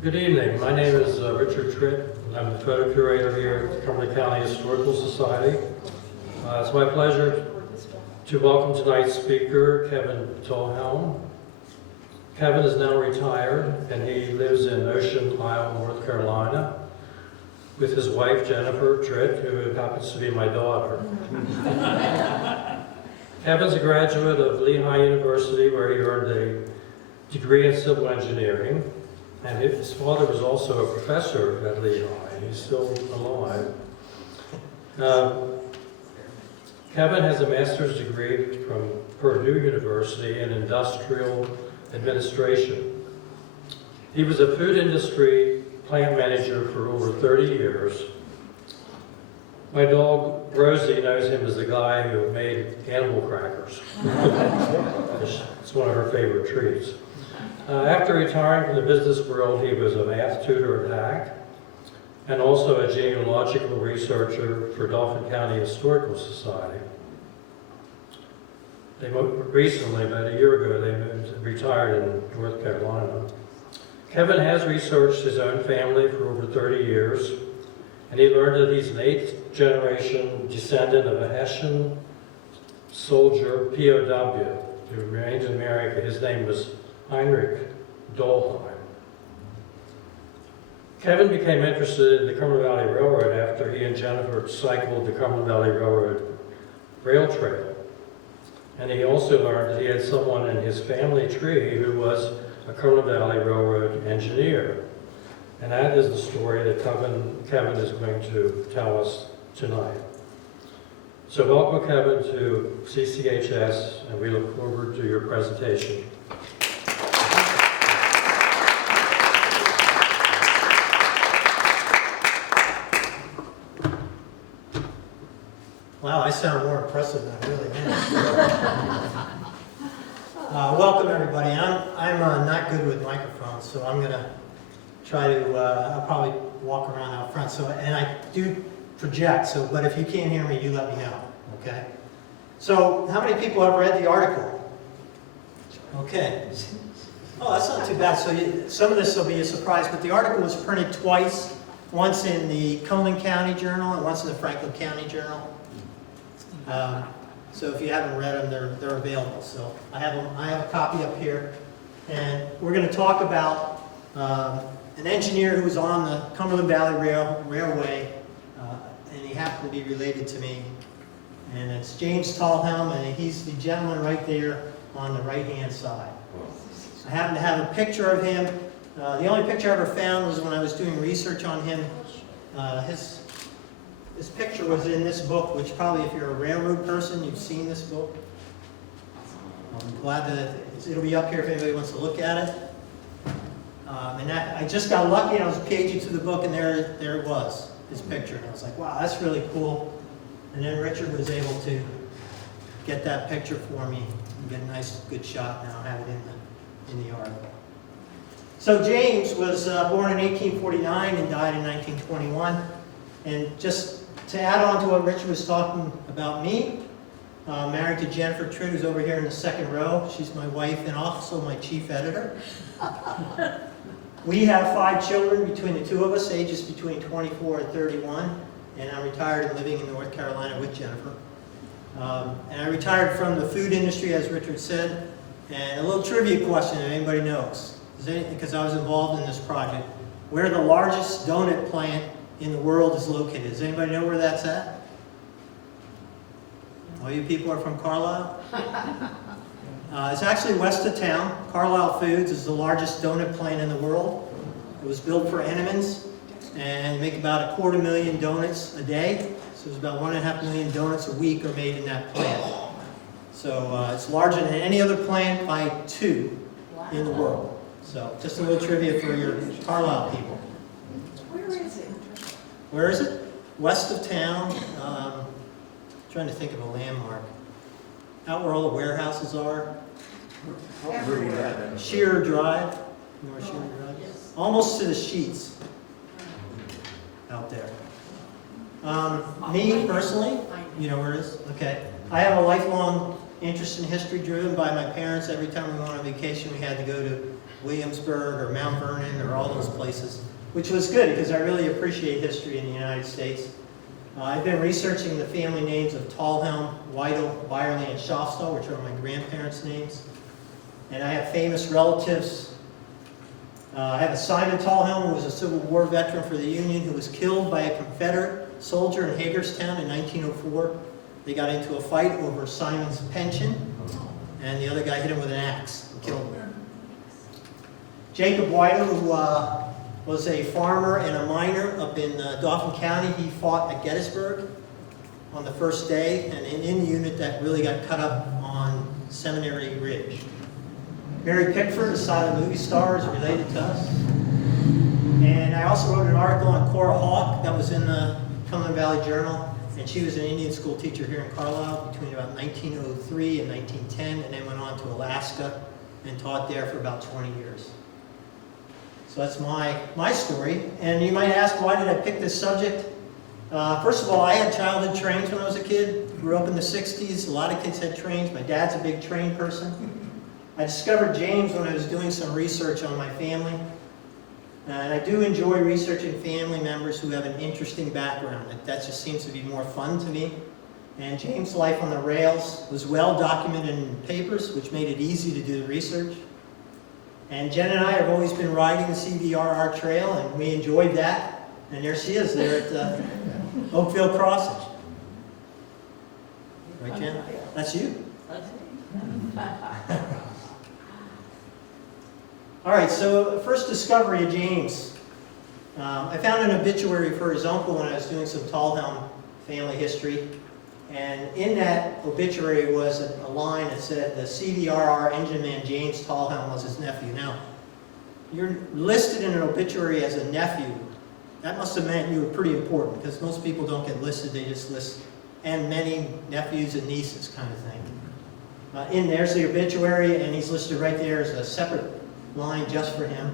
Good evening. My name is Richard Tritt. I'm the photo curator here at the Cumberland County Historical Society. It's my pleasure to welcome tonight's speaker, Kevin Talhelm. Kevin is now retired and he lives in Ocean Isle, North Carolina, with his wife, Jennifer Tritt, who happens to be my daughter. Kevin's a graduate of Lehigh University, where he earned a degree in civil engineering. And his father was also a professor at Lehigh. He's still alive. Kevin has a master's degree from Purdue University in industrial administration. He was a food industry plant manager for over 30 years. My dog, Rosie, knows him as the guy who made animal crackers. It's one of her favorite treats. After retiring from the business world, he was a math tutor at HAC and also a genealogical researcher for Dauphin County Historical Society. They moved recently, about a year ago, they retired in North Carolina. Kevin has researched his own family for over 30 years, and he learned that he's an 8th generation descendant of a Hessian soldier, POW, who remains in America. His name was Heinrich Dolheim. Kevin became interested in the Cumberland Valley Railroad after he and Jennifer cycled the Cumberland Valley Railroad rail trail. And he also learned that he had someone in his family tree who was a Cumberland Valley Railroad engineer. And that is the story that Kevin is going to tell us tonight. So welcome, Kevin, to CCHS, and we look forward to your presentation. Wow, I sound more impressive than I really am. Welcome, everybody. I'm not good with microphones, so I'm going to try to, I'll probably walk around out front. So, and I do project, but if you can't hear me, you let me know, okay? So, how many people have read the article? Okay. Oh, that's not too bad. So some of this will be a surprise, but the article was printed twice, once in the Cumberland County Journal and once in the Franklin County Journal. So if you haven't read them, they're available. So I have a copy up here, and we're going to talk about an engineer who was on the Cumberland Valley Railway, and he happened to be related to me. And it's James Talhelm, and he's the gentleman right there on the right-hand side. I happen to have a picture of him. The only picture I ever found was when I was doing research on him. This picture was in this book, which probably if you're a railroad person, you've seen this book. I'm glad that it'll be up here if anybody wants to look at it. I just got lucky, and I was paging through the book, and there it was, his picture. And I was like, wow, that's really cool. And then Richard was able to get that picture for me and get a nice, good shot. Now I have it in the article. So James was born in 1849 and died in 1921. And just to add on to what Richard was talking about me, married to Jennifer Tritt, who's over here in the second row. She's my wife and also my chief editor. We have 5 children between the two of us, ages between 24 and 31. And I'm retired and living in North Carolina with Jennifer. And I retired from the food industry, as Richard said. And a little trivia question, if anybody knows, because I was involved in this project, where the largest donut plant in the world is located. Does anybody know where that's at? All you people are from Carlisle? It's actually west of town. Carlisle Foods is the largest donut plant in the world. It was built for Entenmann's and make about 250,000 donuts a day. So there's about 1.5 million donuts a week are made in that plant. So it's larger than any other plant by 2 in the world. So just a little trivia for your Carlisle people. Where is it? Where is it? West of town. Trying to think of a landmark. Out where all the warehouses are. Shearer Drive. You know where Shearer Drive is? Yes. Almost to the Sheets. Out there. Me personally, you know where it is? Okay. I have a lifelong interest in history driven by my parents. Every time we went on vacation, we had to go to Williamsburg or Mount Vernon or all those places, which was good because I really appreciate history in the United States. I've been researching the family names of Talhelm, Weidel, Byerly, and Schofstall, which are my grandparents' names. And I have famous relatives. I have a Simon Talhelm, who was a Civil War veteran for the Union, who was killed by a Confederate soldier in Hagerstown in 1904. They got into a fight over Simon's pension, and the other guy hit him with an axe and killed him. Jacob Weidel, who was a farmer and a miner up in Dauphin County. He fought at Gettysburg on the first day, and in the unit that really got cut up on Seminary Ridge. Mary Pickford, a silent movie star, is related to us. And I also wrote an article on Cora Hawk that was in the Cumberland Valley Journal, and she was an Indian school teacher here in Carlisle between about 1903 and 1910, and then went on to Alaska and taught there for about 20 years. So that's my story. And you might ask, why did I pick this subject? First of all, I had childhood trains when I was a kid. Grew up in the 60s. A lot of kids had trains. My dad's a big train person. I discovered James when I was doing some research on my family. And I do enjoy researching family members who have an interesting background. That just seems to be more fun to me. And James' life on the rails was well documented in papers, which made it easy to do the research. And Jen and I have always been riding the CVRR trail, and we enjoyed that. And there she is, there at Oakville Crossing. Right, Jen? That's you. All right, so first discovery of James. I found an obituary for his uncle when I was doing some Talhelm family history. And in that obituary was a line that said the CVRR engine man James Talhelm was his nephew. Now, you're listed in an obituary as a nephew. That must have meant you were pretty important, because most people don't get listed, they just list, and many nephews and nieces kind of thing. In there's the obituary, and he's listed right there as a separate line just for him.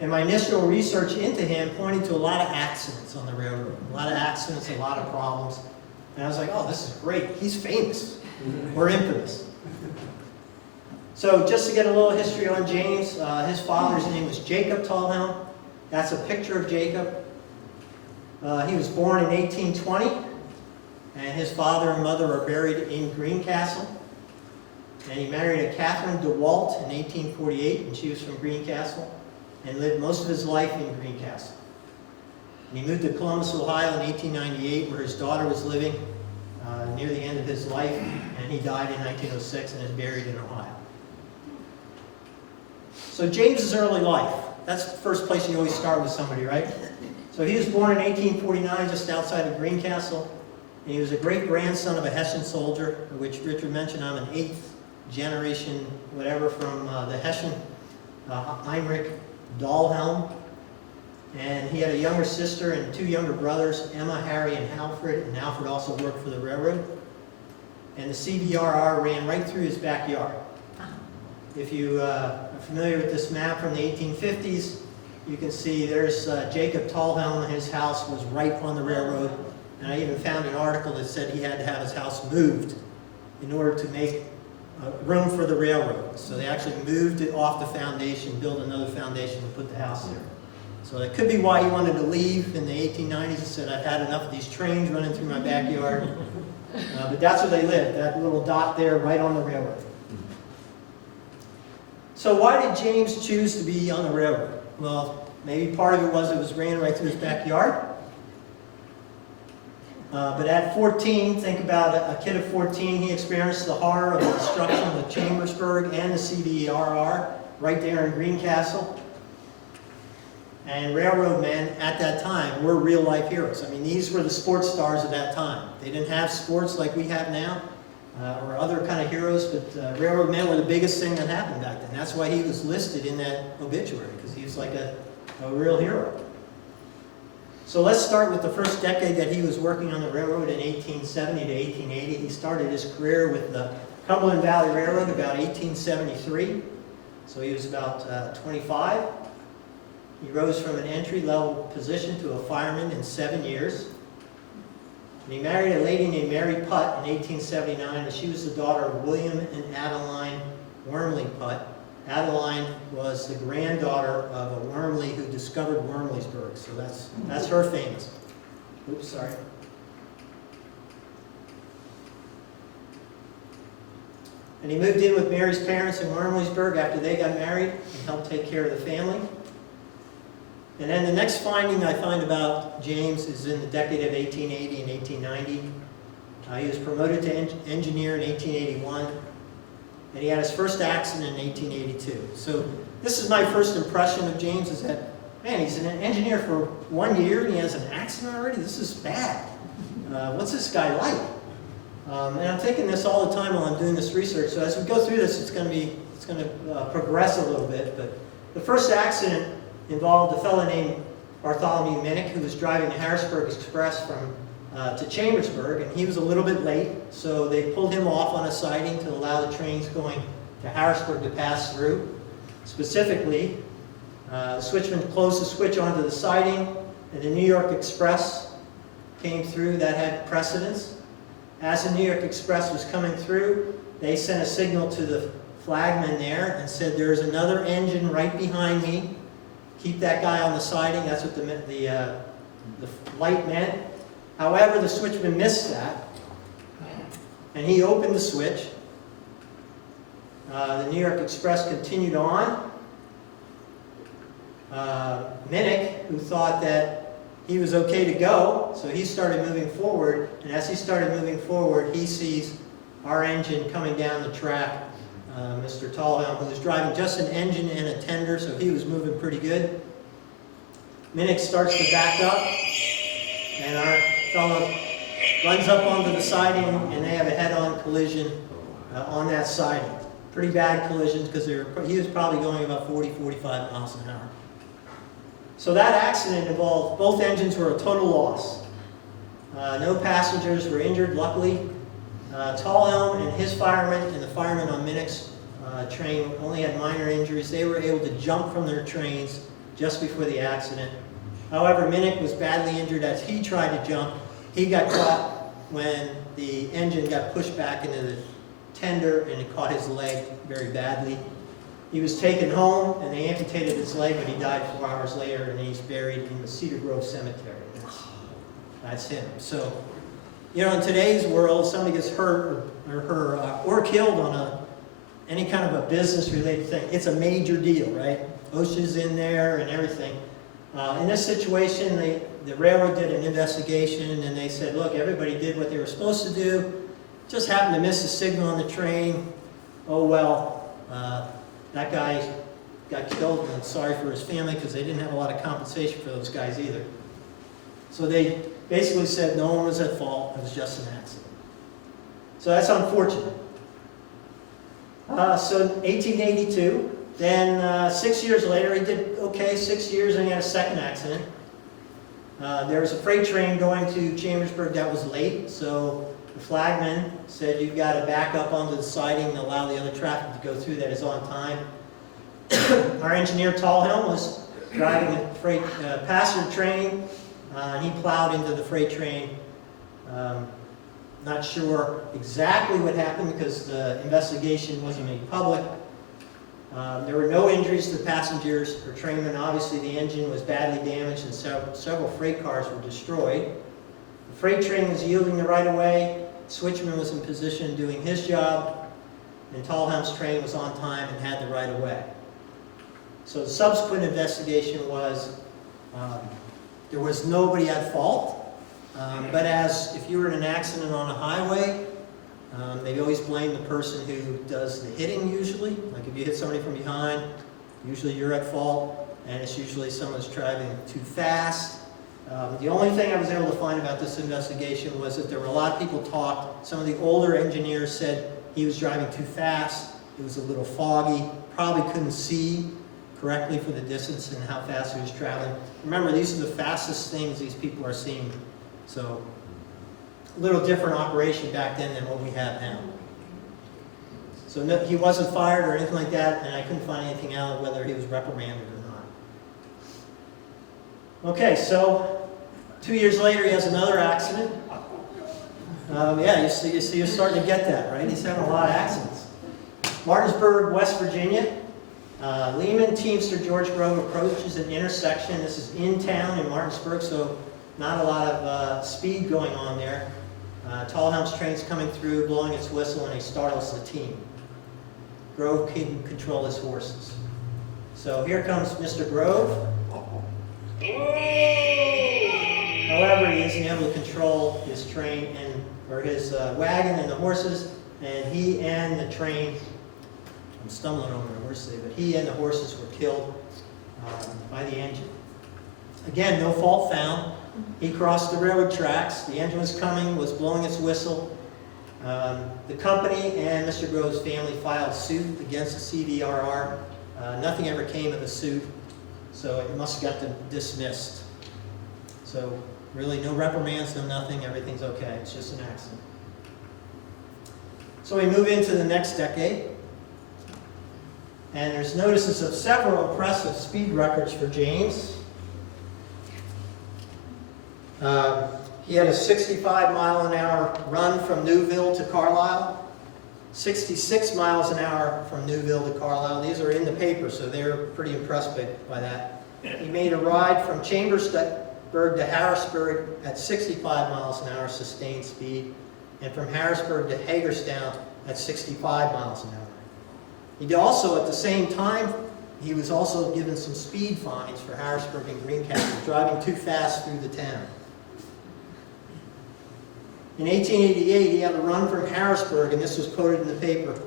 And my initial research into him pointed to a lot of accidents on the railroad. A lot of accidents, a lot of problems. And I was like, oh, this is great. He's famous or infamous. So just to get a little history on James, his father's name was Jacob Talhelm. That's a picture of Jacob. He was born in 1820, and his father and mother are buried in Greencastle. And he married a Catherine DeWalt in 1848, and she was from Greencastle, and lived most of his life in Greencastle. And he moved to Columbus, Ohio in 1898, where his daughter was living near the end of his life, and he died in 1906 and is buried in Ohio. So James's early life, that's the first place you always start with somebody, right? So he was born in 1849, just outside of Greencastle, and he was a great-grandson of a Hessian soldier, which Richard mentioned. I'm an 8th generation, whatever, from the Hessian, Heinrich Dalhelm. And he had a younger sister and 2 younger brothers, Emma, Harry, and Alfred. And Alfred also worked for the railroad. And the CVRR ran right through his backyard. If you are familiar with this map from the 1850s, you can see there's Jacob Talhelm, and his house was right on the railroad. And I even found an article that said he had to have his house moved in order to make room for the railroad. So they actually moved it off the foundation, built another foundation, and put the house there. So that could be why he wanted to leave in the 1890s. He said, I've had enough of these trains running through my backyard. But that's where they lived, that little dot there right on the railroad. So why did James choose to be on the railroad? Well, maybe part of it was ran right through his backyard. But at 14, think about a kid of 14, he experienced the horror of the destruction of the Chambersburg and the CVRR right there in Greencastle. And railroad men at that time were real-life heroes. I mean, these were the sports stars of that time. They didn't have sports like we have now, or other kind of heroes, but railroad men were the biggest thing that happened back then. That's why he was listed in that obituary, because he was like a real hero. So let's start with the first decade that he was working on the railroad in 1870 to 1880. He started his career with the Cumberland Valley Railroad about 1873. So he was about 25. He rose from an entry-level position to a fireman in 7 years. And he married a lady named Mary Putt in 1879, and she was the daughter of William and Adeline Wormley Putt. Adeline was the granddaughter of a Wormley who discovered Wormleysburg, so that's her famous. Oops, sorry. And he moved in with Mary's parents in Wormleysburg after they got married and helped take care of the family. And then the next finding I find about James is in the decade of 1880 and 1890. He was promoted to engineer in 1881, and he had his first accident in 1882. So this is my first impression of James, is that, man, he's an engineer for 1 year and he has an accident already? This is bad. What's this guy like? And I'm thinking this all the time while I'm doing this research. So as we go through this, it's going to progress a little bit. But the first accident involved a fellow named Bartholomew Minnick, who was driving the Harrisburg Express to Chambersburg, and he was a little bit late. So they pulled him off on a siding to allow the trains going to Harrisburg to pass through. Specifically, the switchman closed the switch onto the siding, and the New York Express came through. That had precedence. As the New York Express was coming through, they sent a signal to the flagman there and said, "There's another engine right behind me. Keep that guy on the siding." That's what the light meant. However, the switchman missed that, and he opened the switch. The New York Express continued on. Minnick, who thought that he was okay to go, so he started moving forward, and as he started moving forward, he sees our engine coming down the track. Mr. Talhelm, who was driving just an engine and a tender, so he was moving pretty good. Minnick starts to back up, and our fellow runs up onto the siding, and they have a head-on collision on that siding. Pretty bad collisions, because he was probably going about 40-45 miles an hour. So that accident involved, both engines were a total loss. No passengers were injured, luckily. Talhelm and his firemen and the firemen on Minnick's train only had minor injuries. They were able to jump from their trains just before the accident. However, Minnick was badly injured as he tried to jump. He got caught when the engine got pushed back into the tender, and it caught his leg very badly. He was taken home, and they amputated his leg, but he died 4 hours later, and he's buried in the Cedar Grove Cemetery. That's him. So, you know, in today's world, somebody gets hurt or killed on any kind of a business-related thing, it's a major deal, right? OSHA's in there and everything. In this situation, the railroad did an investigation, and they said, look, everybody did what they were supposed to do. Just happened to miss a signal on the train. Oh, well. That guy got killed, and sorry for his family, because they didn't have a lot of compensation for those guys either. So they basically said no one was at fault, it was just an accident. So that's unfortunate. So 1882, then 6 years later, he did okay, 6 years, and he had a second accident. There was a freight train going to Chambersburg that was late, so the flagman said, "You've got to back up onto the siding and allow the other traffic to go through that is on time." Our engineer Talhelm was driving a freight passenger train, and he plowed into the freight train. Not sure exactly what happened because the investigation wasn't made public. There were no injuries to the passengers or trainmen. Obviously, the engine was badly damaged, and several freight cars were destroyed. The freight train was yielding the right-of-way. Switchman was in position doing his job, and Talhelm's train was on time and had the right-of-way. So the subsequent investigation was there was nobody at fault, but as if you were in an accident on a highway, they always blame the person who does the hitting usually. Like if you hit somebody from behind, usually you're at fault, and it's usually someone's driving too fast. The only thing I was able to find about this investigation was that there were a lot of people talked. Some of the older engineers said he was driving too fast, it was a little foggy, probably couldn't see correctly for the distance and how fast he was traveling. Remember, these are the fastest things these people are seeing. So, a little different operation back then than what we have now. So no, he wasn't fired or anything like that, and I couldn't find anything out whether he was reprimanded or not. Okay, so 2 years later, he has another accident. Yeah, you see, you're starting to get that, right? He's having a lot of accidents. Martinsburg, West Virginia. Lehman Teamster George Grove approaches an intersection. This is in town in Martinsburg, so not a lot of speed going on there. Talhelm's train's coming through, blowing its whistle, and he startles the team. Grove couldn't control his horses. So here comes Mr. Grove. However, he isn't able to control his train or his wagon and the horses, and he and the train, I'm stumbling over the horses, but he and the horses were killed by the engine. Again, no fault found. He crossed the railroad tracks. The engine was coming, was blowing its whistle. The company and Mr. Grove's family filed suit against the CVRR. Nothing ever came of the suit, so it must have gotten dismissed. So really no reprimands, no nothing, everything's okay. It's just an accident. So we move into the next decade, and there's notices of several impressive speed records for James. He had a 65-mile-an-hour run from Newville to Carlisle, 66 miles an hour from Newville to Carlisle. These are in the paper, so they're pretty impressed by that. He made a ride from Chambersburg to Harrisburg at 65 miles an hour sustained speed, and from Harrisburg to Hagerstown at 65 miles an hour. He also, at the same time, he was also given some speed fines for Harrisburg and Greencastle, driving too fast through the town. In 1888, he had a run from Harrisburg, and this was quoted in the paper.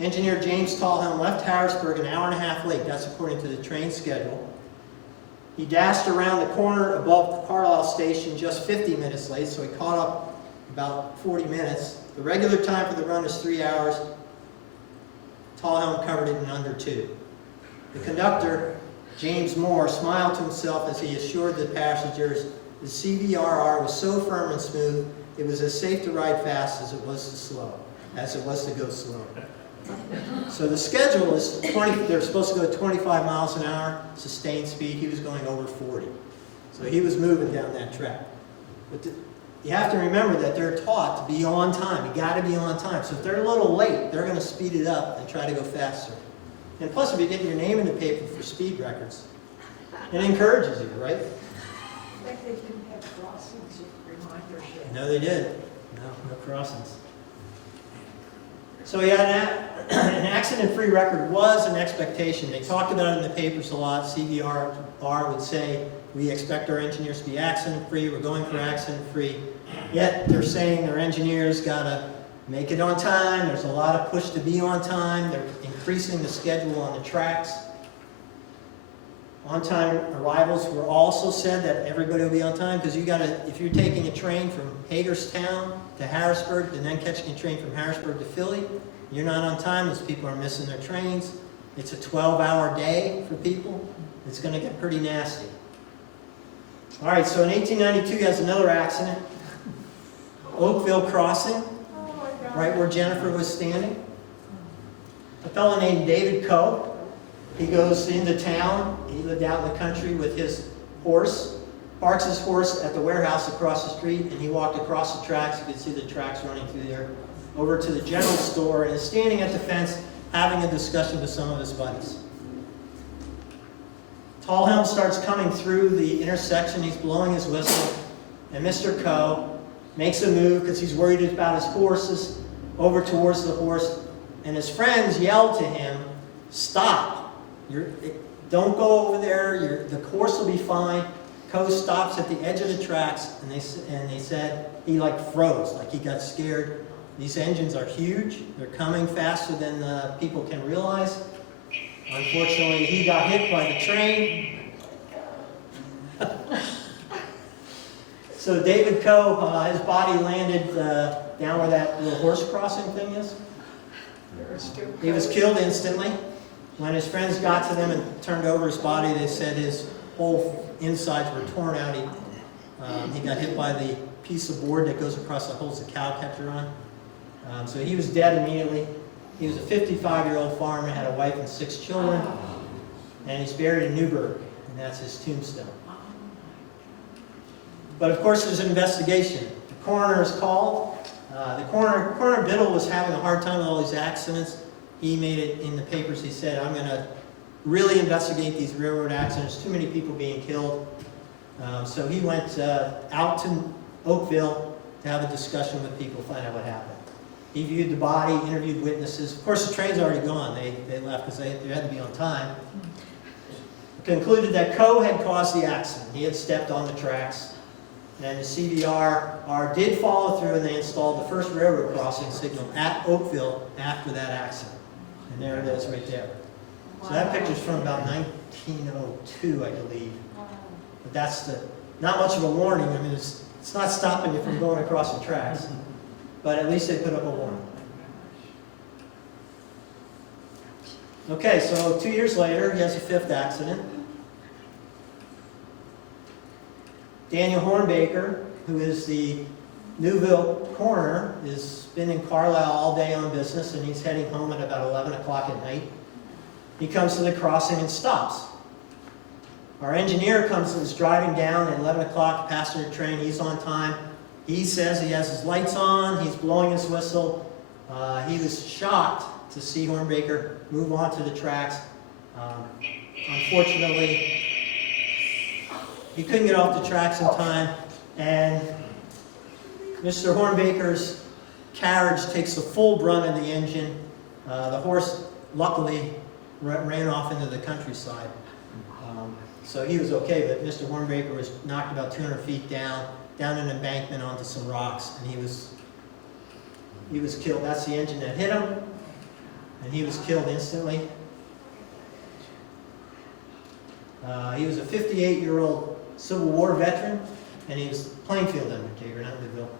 Engineer James Talhelm left Harrisburg an hour and a half late. That's according to the train schedule. He dashed around the corner above Carlisle Station just 50 minutes late, so he caught up about 40 minutes. The regular time for the run is 3 hours. Talhelm covered it in under 2. The conductor, James Moore, smiled to himself as he assured the passengers the CVRR was so firm and smooth, it was as safe to ride fast as it was to go slow. So the schedule is they're supposed to go 25 miles an hour, sustained speed. He was going over 40. So he was moving down that track. But you have to remember that they're taught to be on time. You got to be on time. So if they're a little late, they're going to speed it up and try to go faster. And plus, if you're getting your name in the paper for speed records, it encourages you, right? I think they didn't have crossings, reminders yet. No, they did. No crossings. So he had an accident-free record was an expectation. They talked about it in the papers a lot. CVRR would say, we expect our engineers to be accident-free. We're going for accident-free. Yet they're saying their engineers got to make it on time. There's a lot of push to be on time. They're increasing the schedule on the tracks. On-time arrivals were also said that everybody will be on time, because if you're taking a train from Hagerstown to Harrisburg and then catching a train from Harrisburg to Philly, you're not on time. Those people are missing their trains. It's a 12-hour day for people. It's going to get pretty nasty. All right, so in 1892, he has another accident. Oakville Crossing, right where Jennifer was standing. A fellow named David Coe. He goes into town. He lived out in the country with his horse. Parks his horse at the warehouse across the street, and he walked across the tracks. You can see the tracks running through there. Over to the general store, and is standing at the fence having a discussion with some of his buddies. Talhelm starts coming through the intersection. He's blowing his whistle, and Mr. Coe makes a move because he's worried about his horses, over towards the horse, and his friends yell to him, "Stop! Don't go over there. The horse will be fine." Coe stops at the edge of the tracks, and they said he froze, like he got scared. These engines are huge. They're coming faster than people can realize. Unfortunately, he got hit by the train. So David Coe, his body landed down where that little horse crossing thing is. He was killed instantly. When his friends got to them and turned over his body, they said his whole insides were torn out. He got hit by the piece of board that goes across the holes the cow kept her on. So he was dead immediately. He was a 55-year-old farmer, had a wife and 6 children, and he's buried in Newburgh, and that's his tombstone. But of course, there's an investigation. The coroner is called. Coroner Biddle was having a hard time with all these accidents. He made it in the papers. He said, "I'm going to really investigate these railroad accidents, too many people being killed. So he went out to Oakville to have a discussion with people, find out what happened. He viewed the body, interviewed witnesses. Of course, the train's already gone. They left because they had to be on time. Concluded that Coe had caused the accident. He had stepped on the tracks. And the CVRR did follow through, and they installed the first railroad crossing signal at Oakville after that accident. And there it is right there. So that picture's from about 1902, I believe. But that's not much of a warning. I mean, it's not stopping you from going across the tracks. But at least they put up a warning. Okay, so 2 years later, he has a fifth accident. Daniel Hornbaker, who is the Newville coroner, has been in Carlisle all day on business, and he's heading home at about 11 o'clock at night. He comes to the crossing and stops. Our engineer is driving down at 11 o'clock, passenger train, he's on time. He says he has his lights on, he's blowing his whistle. He was shocked to see Hornbaker move on to the tracks. Unfortunately, he couldn't get off the tracks in time, and Mr. Hornbaker's carriage takes the full brunt of the engine. The horse, luckily, ran off into the countryside. So he was okay, but Mr. Hornbaker was knocked about 200 feet down an embankment onto some rocks, and he was killed. That's the engine that hit him, and he was killed instantly. He was a 58-year-old Civil War veteran, and he was Plainfield undertaker, not Newville.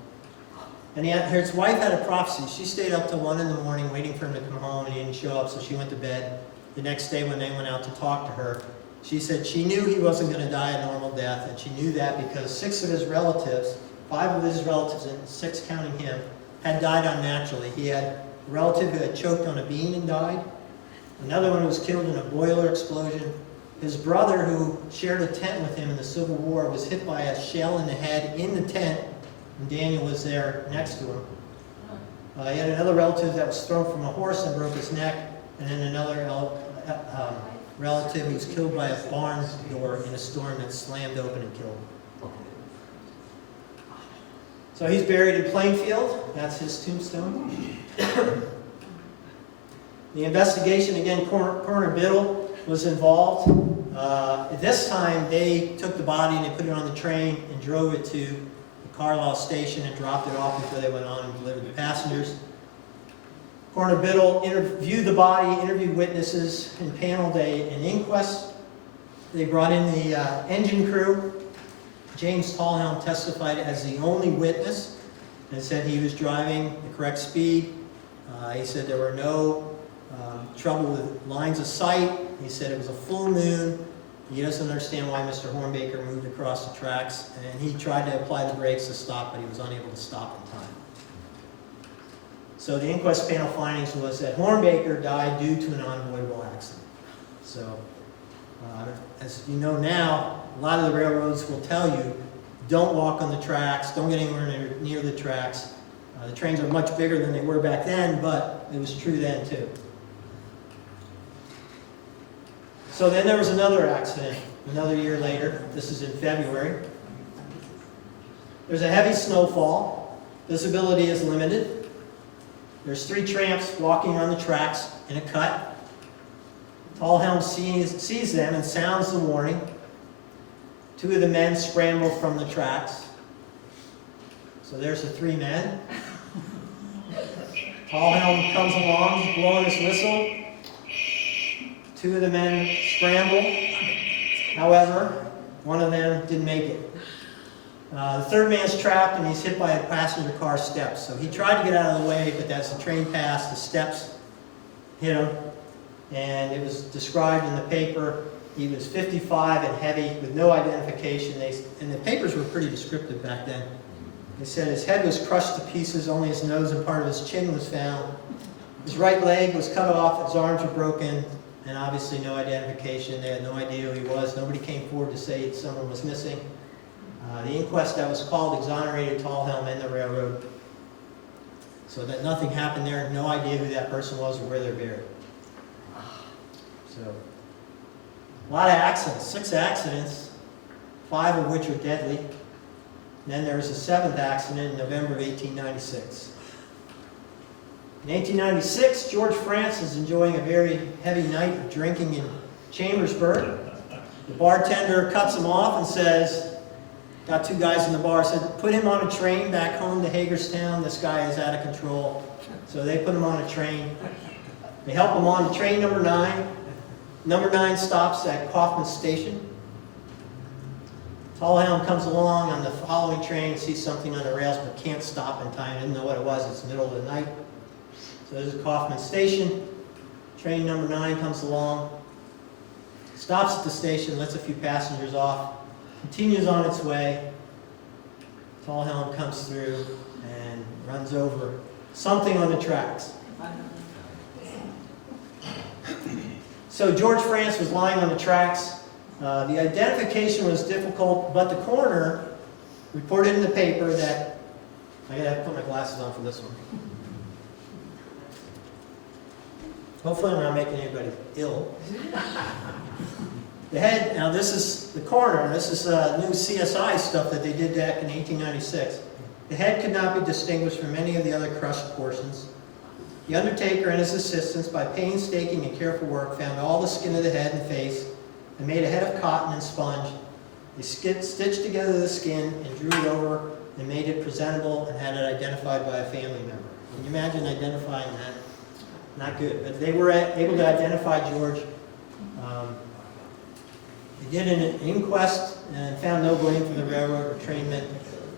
And his wife had a prophecy. She stayed up till 1 in the morning waiting for him to come home, and he didn't show up, so she went to bed. The next day when they went out to talk to her, she said she knew he wasn't going to die a normal death, and she knew that because 5 of his relatives, and 6 counting him, had died unnaturally. He had a relative who had choked on a bean and died. Another one was killed in a boiler explosion. His brother, who shared a tent with him in the Civil War, was hit by a shell in the head in the tent, and Daniel was there next to him. He had another relative that was thrown from a horse and broke his neck, and then another relative who was killed by a barn door in a storm that slammed open and killed him. So he's buried in Plainfield. That's his tombstone. The investigation, again, Coroner Biddle was involved. At this time, they took the body and they put it on the train and drove it to the Carlisle station and dropped it off before they went on and delivered the passengers. Coroner Biddle interviewed the body, interviewed witnesses, and paneled an inquest. They brought in the engine crew. James Talhelm testified as the only witness and said he was driving the correct speed. He said there were no trouble with lines of sight. He said it was a full moon. He doesn't understand why Mr. Hornbaker moved across the tracks, and he tried to apply the brakes to stop, but he was unable to stop in time. So the inquest panel findings was that Hornbaker died due to an unavoidable accident. So, as you know now, a lot of the railroads will tell you, don't walk on the tracks, don't get anywhere near the tracks. The trains are much bigger than they were back then, but it was true then too. So then there was another accident, another year later. This is in February. There's a heavy snowfall. Visibility is limited. There's 3 tramps walking on the tracks in a cut. Talhelm sees them and sounds the warning. 2 of the men scramble from the tracks. So there's the 3 men. Talhelm comes along, blowing his whistle. 2 of the men scramble. However, one of them didn't make it. The 3rd man's trapped and he's hit by a passenger car steps. So he tried to get out of the way, but as the train passed, the steps hit him. And it was described in the paper. He was 55 and heavy with no identification. And the papers were pretty descriptive back then. They said his head was crushed to pieces, only his nose and part of his chin was found. His right leg was cut off, his arms were broken, and obviously no identification. They had no idea who he was. Nobody came forward to say someone was missing. The inquest that was called exonerated Talhelm and the railroad. So that nothing happened there, no idea who that person was or where they're buried. So A lot of accidents, 6 accidents, 5 of which are deadly. And then there was a 7th accident in November of 1896. In 1896, George France is enjoying a very heavy night of drinking in Chambersburg. The bartender cuts him off and says, got 2 guys in the bar, said, put him on a train back home to Hagerstown. This guy is out of control. So they put him on a train. They help him on to train number 9. Number 9 stops at Kaufman Station. Talhelm comes along on the following train, sees something on the rails, but can't stop in time. Didn't know what it was. It's the middle of the night. So this is Kaufman Station. Train number 9 comes along, stops at the station, lets a few passengers off, continues on its way. Talhelm comes through and runs over something on the tracks. So George France was lying on the tracks. The identification was difficult, but the coroner reported in the paper that, I gotta put my glasses on for this one. Hopefully I'm not making anybody ill. The head, now this is the coroner, this is new CSI stuff that they did back in 1896. The head could not be distinguished from any of the other crushed portions. The undertaker and his assistants, by painstaking and careful work, found all the skin of the head and face and made a head of cotton and sponge. They stitched together the skin and drew it over and made it presentable and had it identified by a family member. Can you imagine identifying that? Not good, but they were able to identify George. They did an inquest and found no blame for the railroad or trainmen.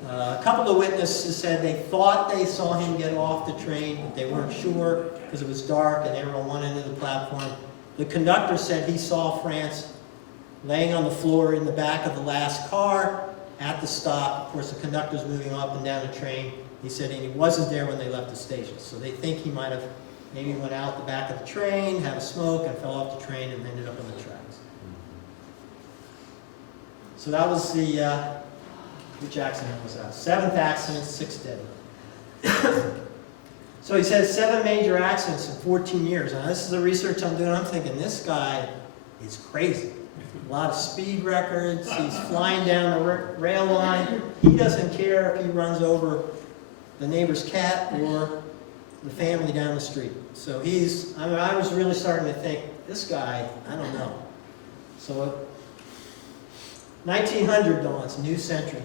A couple of witnesses said they thought they saw him get off the train, but they weren't sure because it was dark and they were on one end of the platform. The conductor said he saw France laying on the floor in the back of the last car at the stop. Of course, the conductor's moving up and down the train. He said he wasn't there when they left the station, so they think he might have maybe went out the back of the train, had a smoke, and fell off the train and ended up on the tracks. So that was the, which accident was that? 7th accident, 6 dead. So he says 7 major accidents in 14 years. Now this is the research I'm doing. I'm thinking this guy is crazy. A lot of speed records. He's flying down the rail line. He doesn't care if he runs over the neighbor's cat or the family down the street. So I was really starting to think, this guy, I don't know. So 1900 dawns, new century.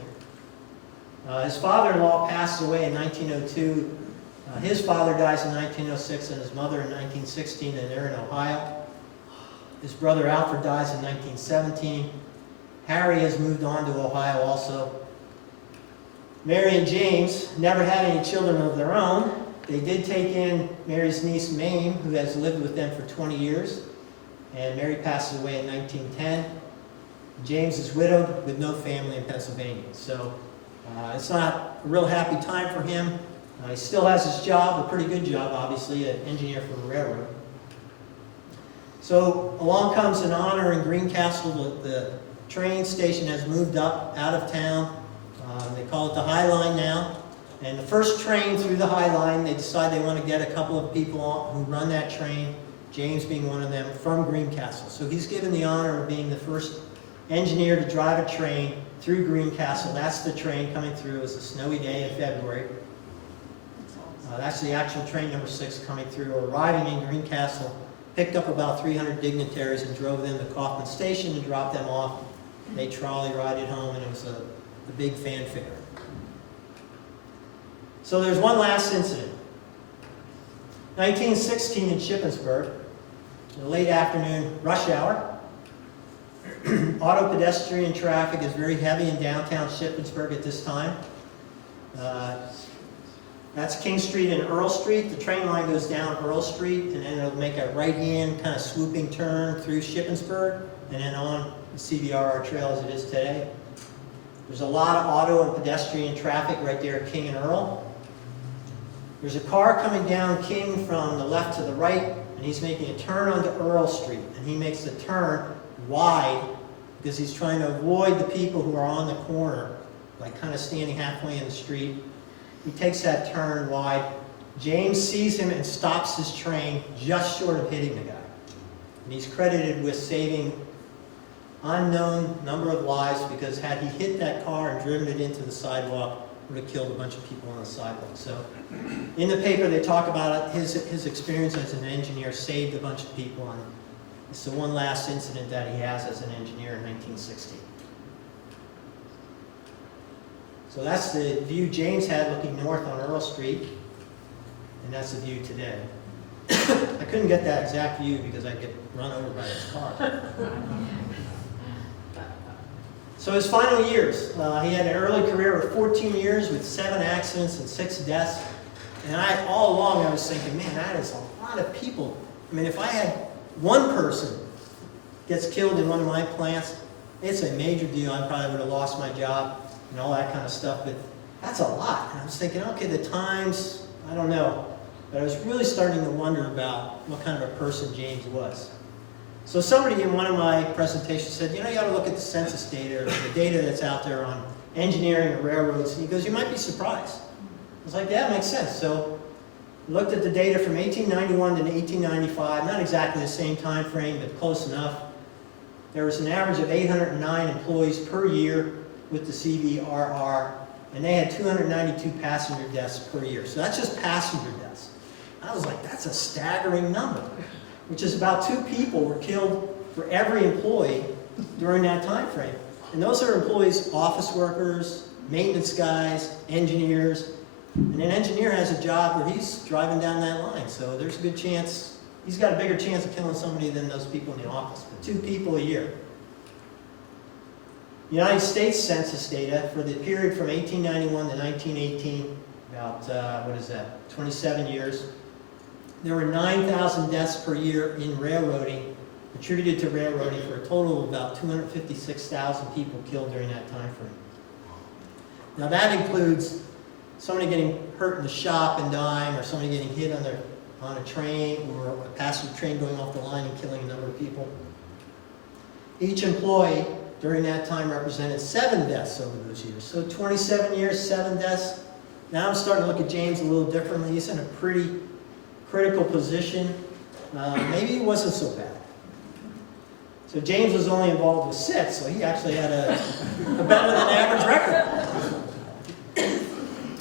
His father-in-law passed away in 1902. His father dies in 1906 and his mother in 1916, and they're in Ohio. His brother Alfred dies in 1917. Harry has moved on to Ohio also. Mary and James never had any children of their own. They did take in Mary's niece Mame, who has lived with them for 20 years. And Mary passes away in 1910. James is widowed with no family in Pennsylvania. So it's not a real happy time for him. He still has his job, a pretty good job, obviously, an engineer for a railroad. So along comes an honor in Greencastle. The train station has moved up out of town. They call it the High Line now. And the first train through the High Line, they decide they want to get a couple of people who run that train, James being one of them, from Greencastle. So he's given the honor of being the first engineer to drive a train through Greencastle. That's the train coming through. It was a snowy day in February. That's the actual train number 6 coming through, arriving in Greencastle, picked up about 300 dignitaries and drove them to Kaufman Station and dropped them off. They trolley rided home, and it was a big fanfare. So there's one last incident. 1916 in Shippensburg, in the late afternoon rush hour. Auto pedestrian traffic is very heavy in downtown Shippensburg at this time. That's King Street and Earl Street. The train line goes down Earl Street, and then it'll make a right-hand kind of swooping turn through Shippensburg, and then on the CVRR trail as it is today. There's a lot of auto and pedestrian traffic right there at King and Earl. There's a car coming down King from the left to the right, and he's making a turn onto Earl Street, and he makes the turn wide because he's trying to avoid the people who are on the corner, like kind of standing halfway in the street. He takes that turn wide. James sees him and stops his train just short of hitting the guy. And he's credited with saving unknown number of lives, because had he hit that car and driven it into the sidewalk, would have killed a bunch of people on the sidewalk. So in the paper they talk about it, his experience as an engineer saved a bunch of people, and it's the one last incident that he has as an engineer in 1960. So that's the view James had looking north on Earl Street, and that's the view today. I couldn't get that exact view because I'd get run over by his car. So his final years, he had an early career of 14 years with 7 accidents and 6 deaths. And all along I was thinking, man, that is a lot of people. I mean, if I had one person gets killed in one of my plants, it's a major deal. I probably would have lost my job and all that kind of stuff, but that's a lot. And I was thinking, okay, the times, I don't know. But I was really starting to wonder about what kind of a person James was. So somebody in one of my presentations said, you know, you ought to look at the census data, or the data that's out there on engineering or railroads. And he goes, you might be surprised. I was like, yeah, it makes sense. So I looked at the data from 1891 to 1895, not exactly the same time frame, but close enough. There was an average of 809 employees per year with the CVRR, and they had 292 passenger deaths per year. So that's just passenger deaths. I was like, that's a staggering number, which is about 2 people were killed for every employee during that time frame. And those are employees, office workers, maintenance guys, engineers. And an engineer has a job where he's driving down that line. So there's a good chance, he's got a bigger chance of killing somebody than those people in the office. But 2 people a year. United States Census data for the period from 1891 to 1918, about, 27 years. There were 9,000 deaths per year in railroading, attributed to railroading, for a total of about 256,000 people killed during that time frame. Now that includes somebody getting hurt in the shop and dying, or somebody getting hit on a train, or a passenger train going off the line and killing a number of people. Each employee during that time represented 7 deaths over those years. So 27 years, 7 deaths. Now I'm starting to look at James a little differently. He's in a pretty critical position. Maybe he wasn't so bad. So James was only involved with 6, so he actually had a better than average record.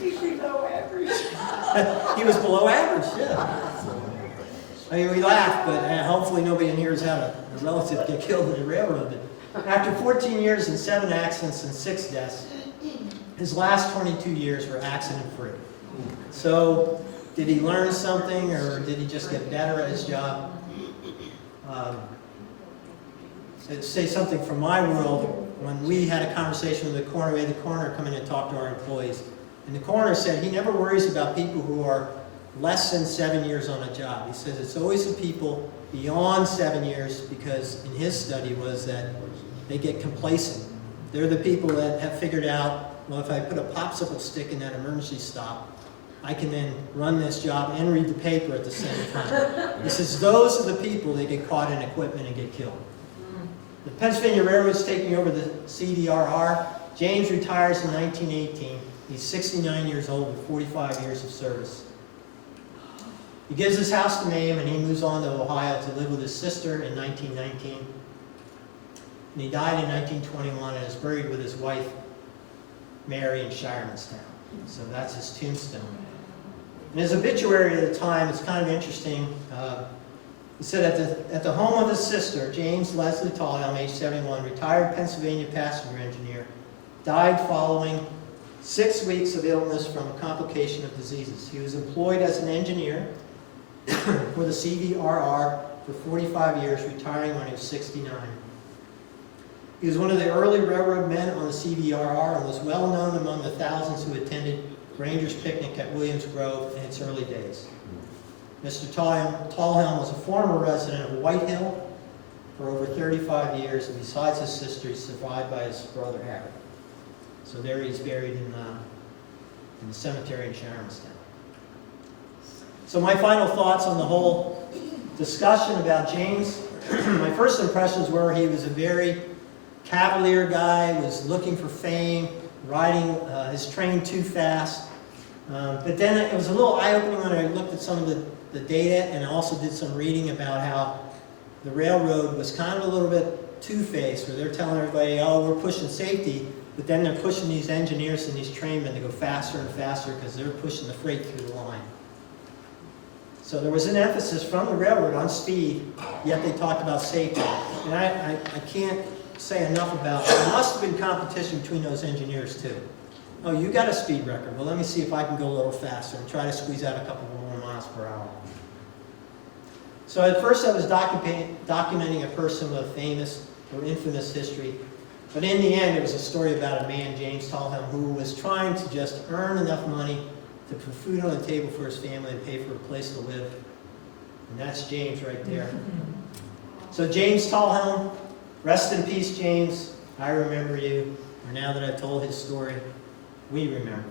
He's below average. He was below average, yeah. I mean, we laugh, but hopefully nobody in here has had a relative get killed in a railroad. But after 14 years and 7 accidents and 6 deaths, his last 22 years were accident-free. So did he learn something, or did he just get better at his job? To say something from my world, when we had a conversation with the coroner, we had the coroner come in and talk to our employees. And the coroner said he never worries about people who are less than 7 years on a job. He says it's always the people beyond 7 years, because in his study was that they get complacent. They're the people that have figured out, well, if I put a popsicle stick in that emergency stop, I can then run this job and read the paper at the same time. He says those are the people that get caught in equipment and get killed. The Pennsylvania Railroad's taking over the CVRR. James retires in 1918. He's 69 years old with 45 years of service. He gives his house to Mame, and he moves on to Ohio to live with his sister in 1919. And he died in 1921 and is buried with his wife, Mary, in Shiremanstown. So that's his tombstone. And his obituary at the time is kind of interesting. He said, at the home of his sister, James Leslie Talhelm, age 71, retired Pennsylvania passenger engineer, died following 6 weeks of illness from a complication of diseases. He was employed as an engineer for the CVRR for 45 years, retiring when he was 69. He was one of the early railroad men on the CVRR and was well known among the thousands who attended Ranger's Picnic at Williams Grove in its early days. Mr. Talhelm was a former resident of White Hill for over 35 years, and besides his sister, he's survived by his brother Harry. So there he's buried in the cemetery in Shiremanstown. So my final thoughts on the whole discussion about James. My first impressions were he was a very cavalier guy, was looking for fame, riding his train too fast. But then it was a little eye-opening when I looked at some of the data, and also did some reading about how the railroad was kind of a little bit two-faced, where they're telling everybody, oh, we're pushing safety, but then they're pushing these engineers and these trainmen to go faster and faster because they're pushing the freight through the line. So there was an emphasis from the railroad on speed, yet they talked about safety. And I can't say enough about, there must have been competition between those engineers too. Oh, you got a speed record. Well, let me see if I can go a little faster and try to squeeze out a couple more miles per hour. So at first I was documenting a person with a famous or infamous history, but in the end it was a story about a man, James Talhelm, who was trying to just earn enough money to put food on the table for his family and pay for a place to live. And that's James right there. So James Talhelm, rest in peace, James. I remember you. Or now that I've told his story, we remember.